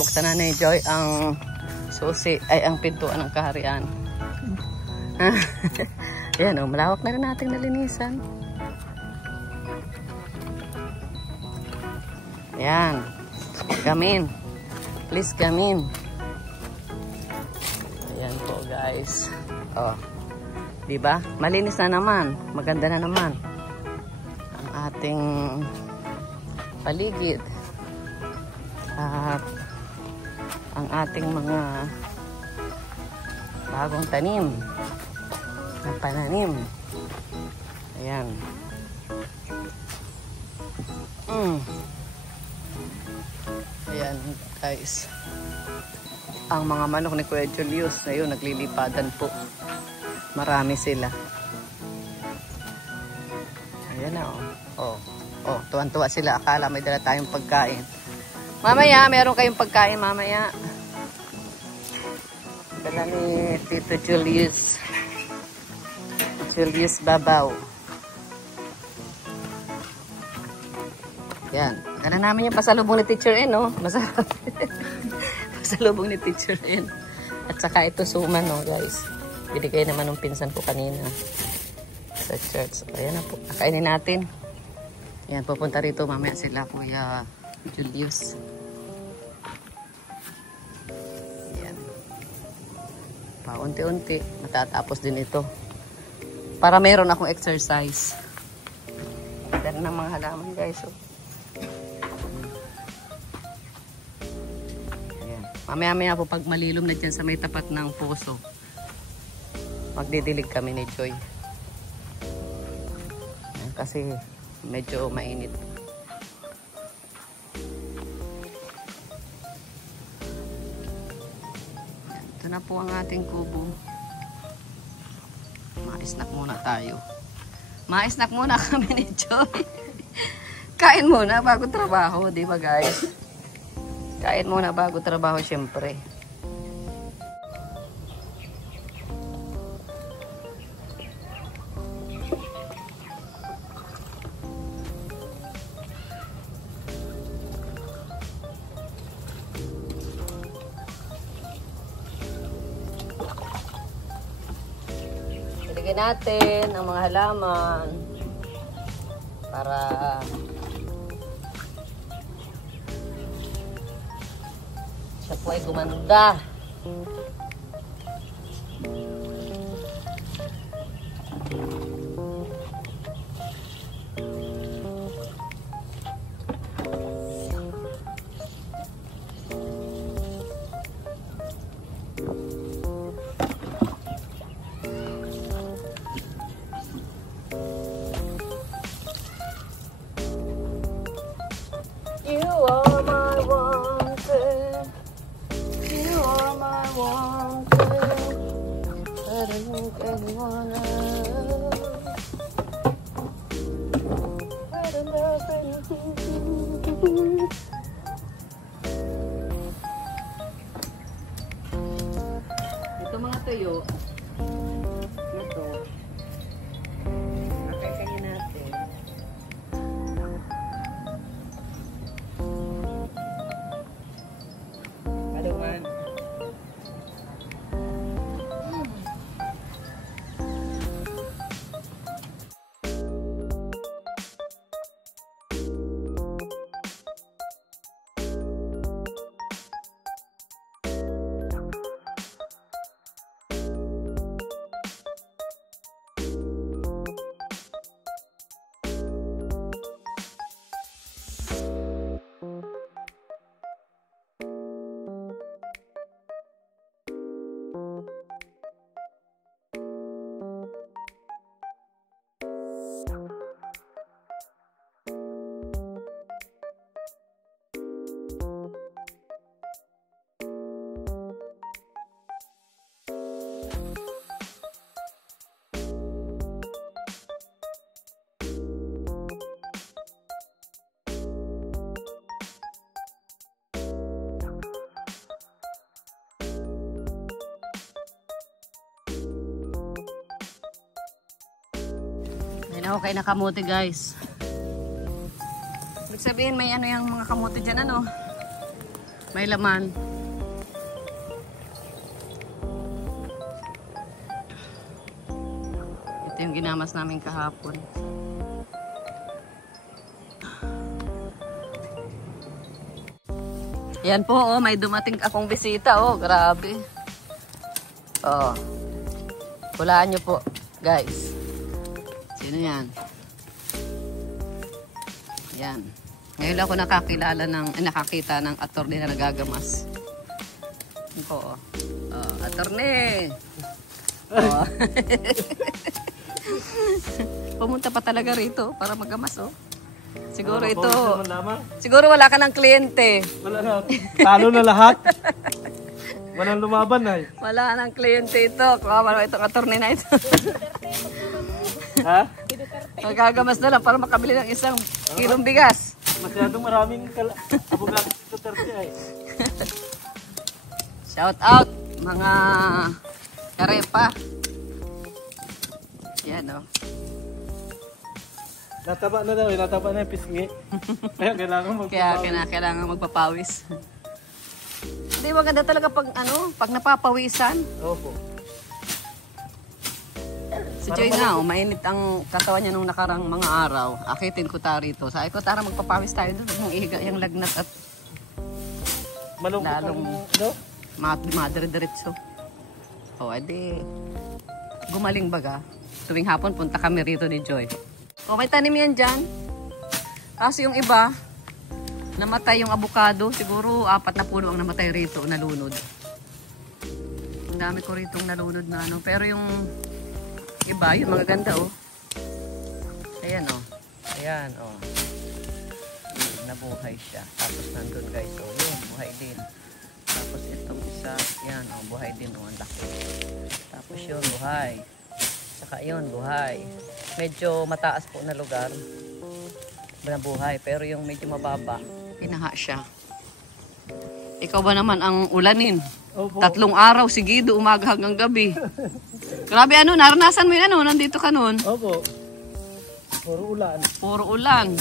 buksan na ni Joy ang susi, ay ang pintuan ng kaharian. Ayan o, malawak na rin natin nalinisan. Ayan. Come in. Please come in. Ayan po guys. Oh. Diba? Malinis na naman. Maganda na naman. Ang ating paligid. At ang ating mga bagong tanim na pananim. Ayan. Ayan guys. Ang mga manok ni Kuya Julius ngayon naglilipadan po. Marami sila. Ayan na oh. Oh, tuwan-tuwa sila. Akala may dala tayong pagkain. Mamaya, meron kayong pagkain mamaya. Dala ni Tito Julius. Julius Babaw. Yan. Dala namin yung pasalubong ni Teacher N, no? Masarap. Pasalubong ni Teacher N. At saka ito suman, no, guys. Binigay naman ng pinsan ko kanina sa church. Ayan na po. Nakainin natin. Yan, pupunta rito mamaya sila, Kuya Julius. Ayan. Paunti-unti. Matatapos din ito. Para mayroon akong exercise. Ganda ng mga halaman guys. Oh. Ayan. Mamaya-maya po pag malilom na dyan sa may tapat ng puso. Magdidilig kami ni Joy. Ayan, kasi medyo mainit. Ito na po ang ating kubo. Ma-snack muna tayo. Ma-snack muna kami ni Joy. Kain muna bago trabaho, di ba guys? Kain muna bago trabaho syempre. Ilagay natin ang mga halaman para siya po ay gumanda. You are my wanted. You are my wanted. I don't think anyone else. I don't love anything. Ito mga tuyo. Ito. Nakakain natin. Aduman. Ayun ako kay nakamote guys. Ibig sabihin may ano yung mga kamote dyan ano. May laman. Ito yung ginamas namin kahapon. Yan po, oh, may dumating akong bisita, oh, grabe. Oh. Hulaan nyo po, guys. Sino yan? Yan. Ngayon lang ako nakakita ng attorney na nagagamas. Yan po, oh. Oh, attorney! Oh. Pumunta pa talaga rito para magamas, oh. Siguro ito. Siguro wala ka ng kliyente. Wala na. Talo na lahat. Walang lumaban na. Wala ng kliyente ito. Kawawa itong attorney na ito. Ha? Magagamas na lang para makabili ng isang kilong bigas. Masyadong maraming abogado sa Duterte ay. Shout out mga karepa. Yan, oh. Nataba na daw, nataba na yung pisngi. Kaya kailangan magpapawis. Kailangan magpapawis. Hindi, maganda talaga pag pag napapawisan. Opo. Si Joy nga, mainit ang katawan niya nung nakarang mga araw. Akitin ko rito. Sabi ko, tara magpapawis tayo doon. Mong ihiga yung lagnat at malungkot lalong madire-diretso. O, edi, gumaling baga. Tuwing hapon, punta kami rito ni Joy. O, may tanim yan dyan. Kasi yung iba, namatay yung avocado. Siguro 4 na puno ang namatay rito, nalunod. Ang dami ko rito nalunod na ano. Pero yung iba, yung mga ganda, oh. Ayan, oh. Ayan, oh. Nabuhay siya. Tapos nandun, guys, oh. Yun, buhay din. Tapos itong isa, yan, oh. Buhay din, oh. Ang laki. Tapos yun, buhay. Saka yun, buhay. Medyo mataas po na lugar. Nabuhay. Pero yung medyo mababa, pinaha siya. Ikaw ba naman ang ulanin? Opo. 3 araw, sigido, umaga hanggang gabi. Grabe, naranasan mo yun, nandito ka nun? Opo. Puro ulan. Puro ulan.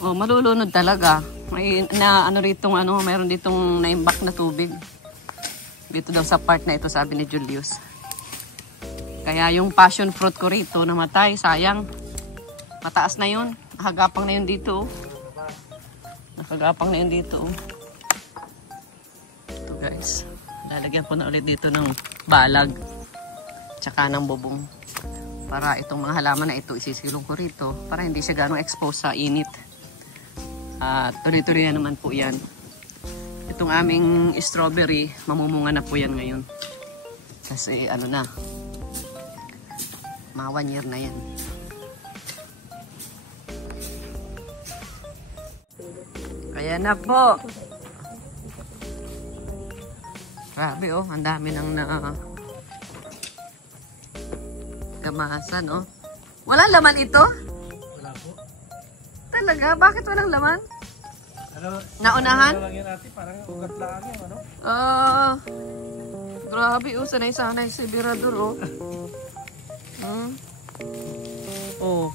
Oh, malulunod talaga. May mayroon ditong naimbak na tubig. Dito daw sa part na ito, sabi ni Julius. Kaya yung passion fruit ko rito namatay, sayang. Mataas na yun. Nakagapang na yun dito. Nakagapang na yun dito. Ito, guys. Lalagyan ko na ulit dito ng balag. Tsaka ng bubong. Para itong mga halaman na ito isisilong ko rito. Para hindi siya ganong expose sa init. At tuloy-tuloy na naman po yan. Itong aming strawberry, mamumunga na po yan ngayon. Kasi na. Mga 1 year na yan. Kaya na po. Grabe, oh. Ang dami nang gamasan, oh. Walang laman ito? Wala po. Talaga? Bakit walang laman? Naunahan? Lang yan natin, parang ugat lang yung Grabe, oh. Sanay-sanay si Birador, oh. Oh.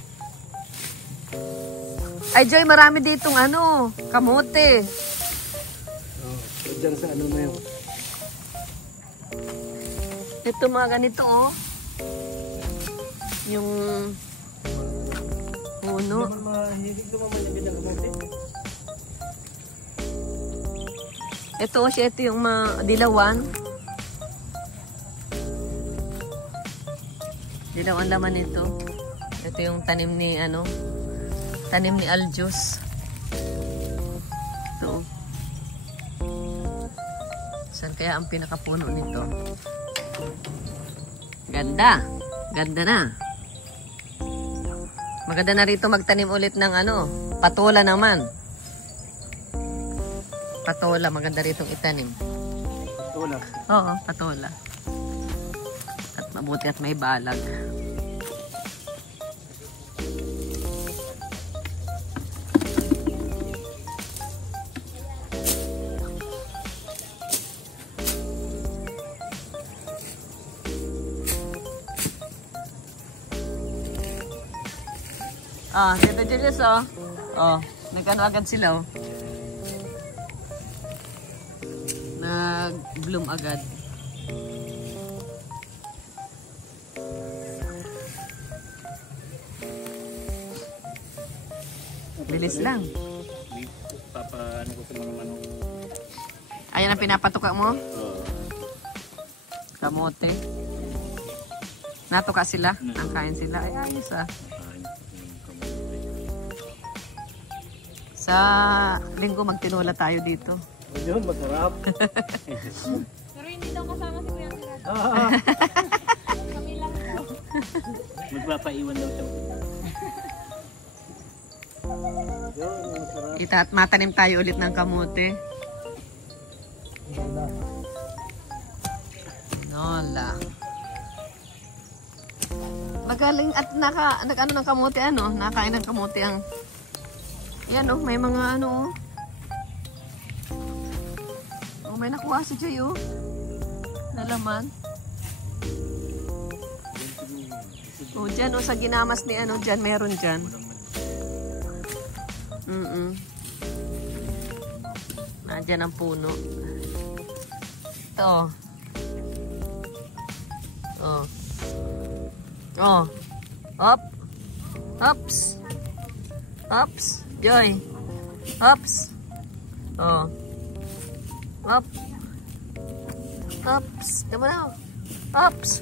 Ay, Joy, marami ditong kamote. Oh, dyan sa na yun. Ito mga ganito, oh. Yung puno. Hindi naman mahilig naman yung bilang kamote. Ito, ito yung dilawan. Dilawan laman nito. Ito yung tanim ni Aljus. Ito. Saan kaya ang pinakapuno nito? Ganda. Ganda na. Maganda na rito magtanim ulit ng patola naman. Patola, maganda rito itanim. Patola? Oo, patola. At mabuti at may balag. Dito Julius, oh. Oh, nagkano agad sila, oh. nag-bloom agad. Bilis lang. Ano ko sa mga manok. Ayan ang pinapatuka mo? Kamote. Natuka sila? Ang kain sila? Ay, ayos ah. Sa linggo magtinola tayo dito. Yun, masarap. Pero hindi daw kasama si Kuya Tirad. Kami lang daw. Magpapaiwan daw siya. Matanim tayo ulit ng kamote. Nola. Magaling at nag-ano ng kamote ano, nakain ng kamote ang yan oh, may mga ano oh. Oh, may nakuha si Joy oh. Nalaman. Oh, dyan oh, sa ginamas ni ano, dyan, meron dyan. Nandyan ang puno. Ito. Oh. Oh. Hop. Hops. Hops. Joy. Hops. Oh. Hop. Hops. Tama na. Hops.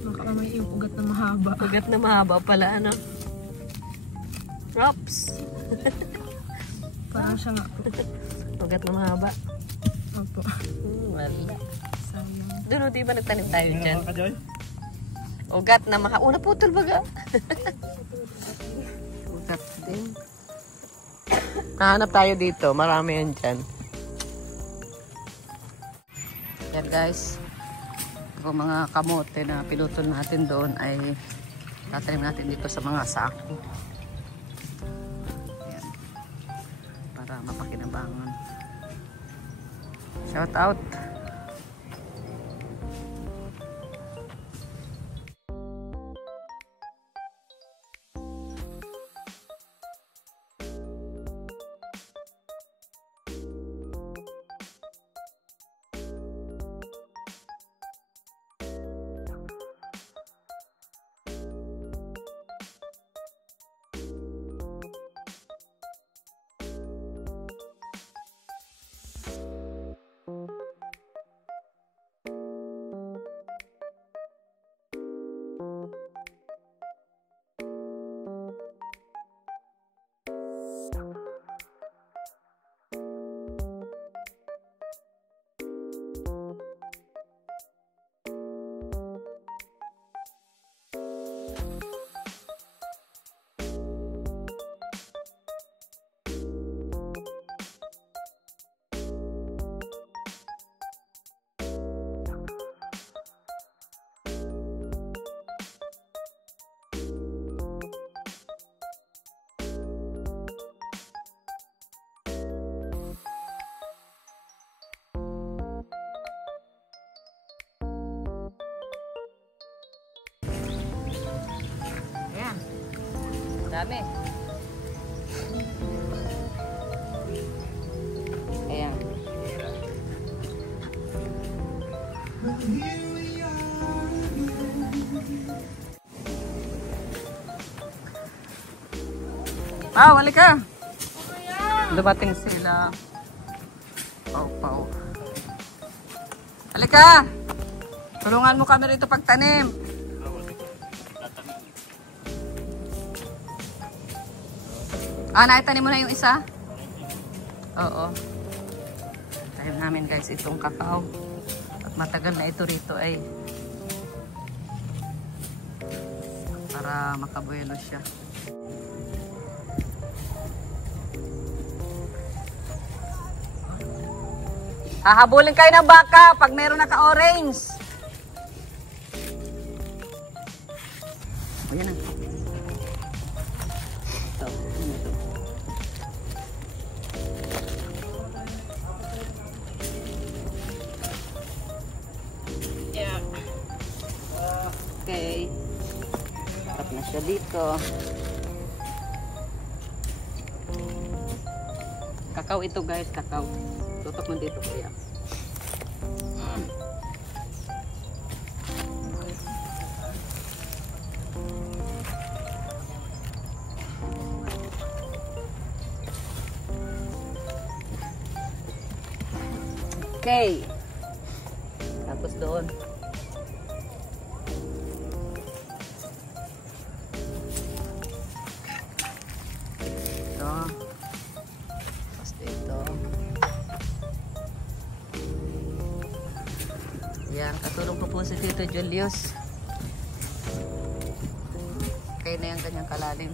Baka may yung ugat na mahaba. Ugat na mahaba pala ano. Hops. Parang siya nga. Ugat na mahaba. Opo. Wala. Sayang. Doon, di ba nagtanim tayo dyan? Ano ka, Joy? Ugat na mahaba. Oh, naputol baga. Ugat din. Nahanap tayo dito. Marami yan dyan. Yan guys. Kung mga kamote na pinutol natin doon ay tatanim natin dito sa mga sako. Yan. Para mapakinabangan. Shout out. Dami. Ayan. Pao, wali ka. Dumating sila. Pao. Halika. Tulungan mo kami rito pagtanim. Naitanim mo na yung isa? Oo. Tanim namin guys itong kakao. At matagal na ito rito ay para makabuelo siya. Hahabulin kayo ng baka pag meron naka-orange. O yan na. Okay. Tapos na siya dito. Kakao ito guys, kakao. Tutok mo dito, kuya. Okay. Tapos doon. Ito. Tapos dito. Yan. Katulong ko po si Tito Julius. Okay na yung kanyang kalalim.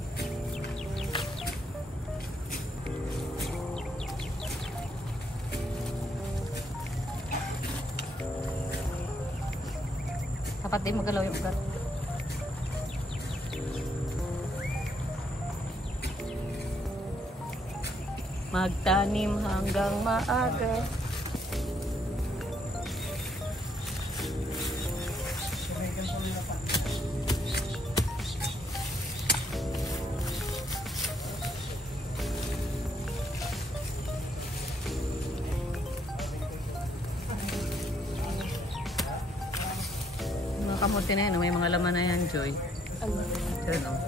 Dapat di magalaw yung ugat. Magtanim hanggang maaga. Kamuti na yan, may mga laman na yan, Joy. Yan, oh.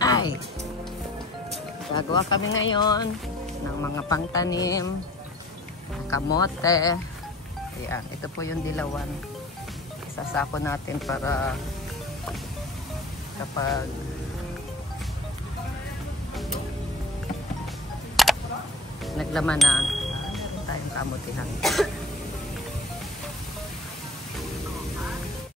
Ay! Gagawa kami ngayon ng mga pangtanim, kamote. Ayan, ito po yung dilawan. Isasako natin para kapag naglaman na tayong kamutihan.